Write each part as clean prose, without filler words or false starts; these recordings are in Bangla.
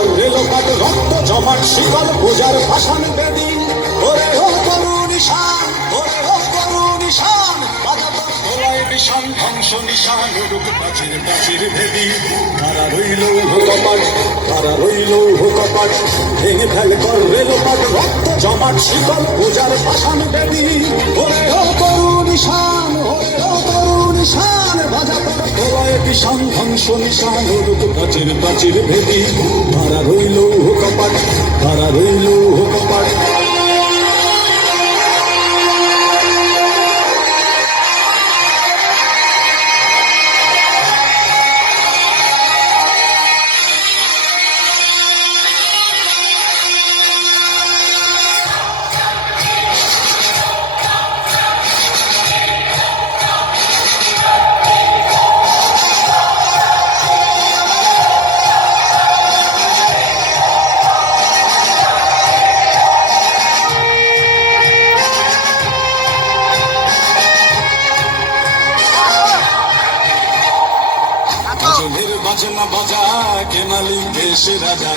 করলে লোপাট রক্ত জমাট শিকল পূজার ভাষণ বেদি ওরে ও করুণ ঈশান ওরে ও করুণ ঈশান বিষণ ধ্বংস নিশান রূপ প্রাচীর প্রাচীর ভেদি তারা রইল কপাট তারা রইল কপাট ভেঙে ফেলে করলে লোপাট রক্ত জমাট শিকল পূজার ভাষণ বেদি ওরে ও করুণ ঈশান ওরে ও করুণ ঈশান বিষণ ধ্বংস নিশান রূপ প্রাচীর প্রাচীর ভেদি তারা রইল কপাট তারা রইল কপাট বাজনা বাজা কে মালিক দেশ রাজা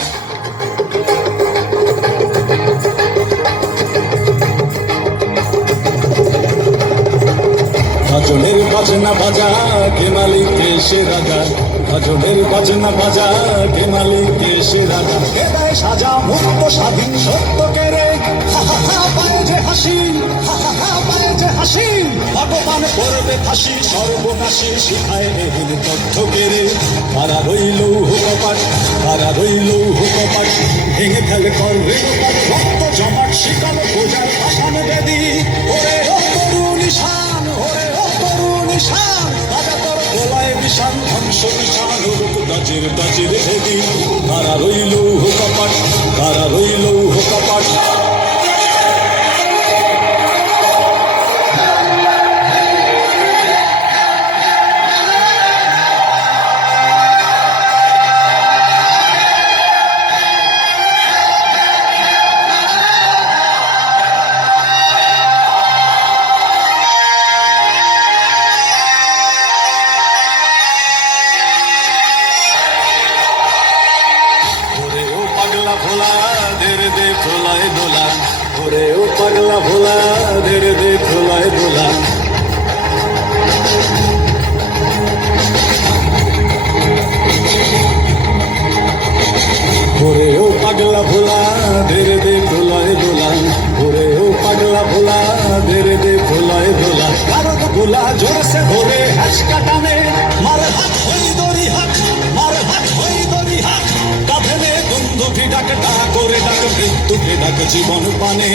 ভজনের বাজনা বাজা কে মালিক দেশ রাজা ভজনের বাজনা বাজা কে মালিক দেশ রাজা কে দেয় সাজা মুক্ত স্বাধীন সত্য কেড়ে পায়ে যে হাসি পায়ে যে হাসি ভগবান করবে ফাঁসি সর্বনাশী শিখায় এদিন তথ্য কেড়ে তারা রইল কপাট তারা রইল কপাট ভেঙে ফেলে করবে রক্ত জমাট শিকল পূজার ভাষণ বেদি ওরে ও করুণ ঈশান ওরে ও করুণ ঈশান রাজা তোর গোলায় বিষান ধ্বংস নিশান রূপ দাজির দাজির ভেদি তারা রইল কপাট তারা রইল কপাট ভোলা ধীরে দে খোলায় দোলা ওরে ও পাগলা ভোলা ধীরে দে খোলায় দোলা ওরে ও পাগলা ভোলা ধীরে দে খোলায় দোলা ওরে ও পাগলা ভোলা ধীরে দে খোলায় দোলা কারো গোলা জোরসে ধরে হাসকা টানে মার হাত হই দড়ি হাত মার হাত হই দড়ি হাত কাঁধে বন্ধুকে ডাক ডাক করে ডাক মৃত্যুকে ডাক জীবন পানে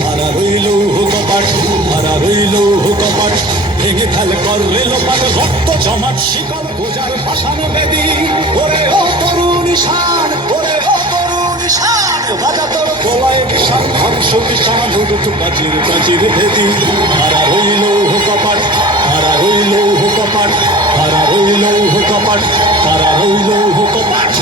তারা রইল কপাট তারা রইল কপাট ভেঙে ফেলে করলে লোপাট রক্ত জমাট শিকল পূজার ভাষণ বেদি ওরে ও করুণ ঈশান ওরে ও করুণ ঈশান রাজা তোর গোলায় বিষান ধ্বংস বিষান রূপ প্রাচীর প্রাচীর ভেদি তারা রইল কপাট তারা রইল কপাট তারা রইল কপাট তারা রইল কপাট